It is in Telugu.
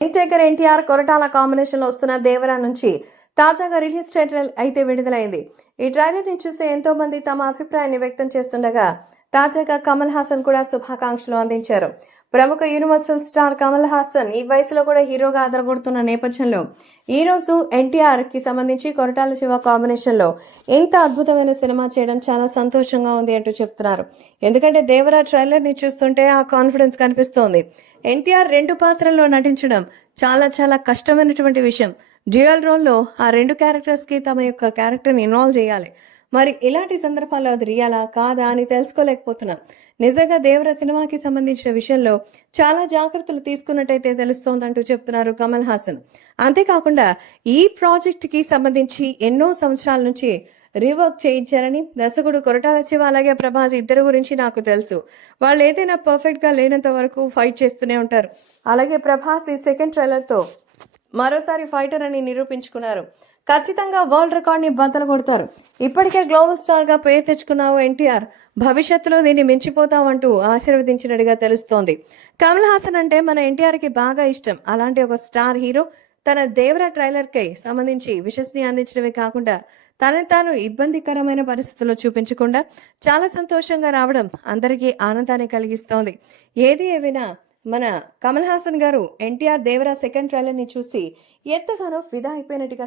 టేకర్ ఎన్టీఆర్ కొరటాల కాంబినేషన్ లో వస్తున్న దేవరా నుంచి తాజాగా రిలీజ్ ట్రైలర్ అయితే విడుదలైంది. ఈ ట్రైలర్ ని చూసి ఎంతో మంది తమ అభిప్రాయాన్ని వ్యక్తం చేస్తుండగా తాజాగా కమల్ హాసన్ కూడా శుభాకాంక్షలు అందించారు. ప్రముఖ యూనివర్సల్ స్టార్ కమల్ హాసన్ ఈ వయసులో కూడా హీరోగా అదరగొడుతున్న నేపథ్యంలో ఈ రోజు ఎన్టీఆర్ కి సంబంధించి కొరటాల శివ కాంబినేషన్ లో ఇంత అద్భుతమైన సినిమా చేయడం చాలా సంతోషంగా ఉంది అంటూ చెప్తున్నారు. ఎందుకంటే దేవరా ట్రైలర్ ని చూస్తుంటే ఆ కాన్ఫిడెన్స్ కనిపిస్తోంది. ఎన్టీఆర్ 2 పాత్రల్లో నటించడం చాలా చాలా కష్టమైనటువంటి విషయం. డ్యూయల్ రోల్లో ఆ 2 క్యారెక్టర్స్ కి తమ యొక్క క్యారెక్టర్ని ఇన్వాల్వ్ చేయాలి. మరి ఇలాంటి సందర్భాల్లో అది రియాలా కాదా అని తెలుసుకోలేకపోతున్నాం. నిజంగా దేవర సినిమాకి సంబంధించిన విషయంలో చాలా జాగ్రత్తలు తీసుకున్నట్టయితే తెలుస్తోందంటూ చెప్తున్నారు కమల్ హాసన్. అంతేకాకుండా ఈ ప్రాజెక్ట్ కి సంబంధించి ఎన్నో సంవత్సరాల నుంచి రీవర్క్ చేయించారని, దర్శకుడు కొరటాల శివ అలాగే ప్రభాస్ ఇద్దరు గురించి నాకు తెలుసు. వాళ్ళు ఏదైనా పర్ఫెక్ట్ గా లేనంత వరకు ఫైట్ చేస్తూనే ఉంటారు. అలాగే ప్రభాస్ ఈ సెకండ్ ట్రైలర్ తో మరోసారి ఫైటర్ అని నిరూపించుకున్నారు. ఖచ్చితంగా వరల్డ్ రికార్డ్ ని బద్దలు కొడతారు. ఇప్పటికే గ్లోబల్ స్టార్ గా పేరు తెచ్చుకున్నావు ఎన్టీఆర్, భవిష్యత్తులో దీన్ని మించిపోతావంటూ ఆశీర్వదించినట్టుగా తెలుస్తోంది. కమల్ హాసన్ అంటే మన ఎన్టీఆర్ కి బాగా ఇష్టం. అలాంటి ఒక స్టార్ హీరో తన దేవరా ట్రైలర్ కి సంబంధించి విషస్ని అందించడమే కాకుండా తనని తాను ఇబ్బందికరమైన పరిస్థితుల్లో చూపించకుండా చాలా సంతోషంగా రావడం అందరికీ ఆనందాన్ని కలిగిస్తోంది. ఏది ఏమైనా మన కమల్ హాసన్ గారు ఎన్టీఆర్ దేవరా సెకండ్ ట్రైలర్ ని చూసి ఎంతగానో ఫిదా అయిపోయినట్టుగా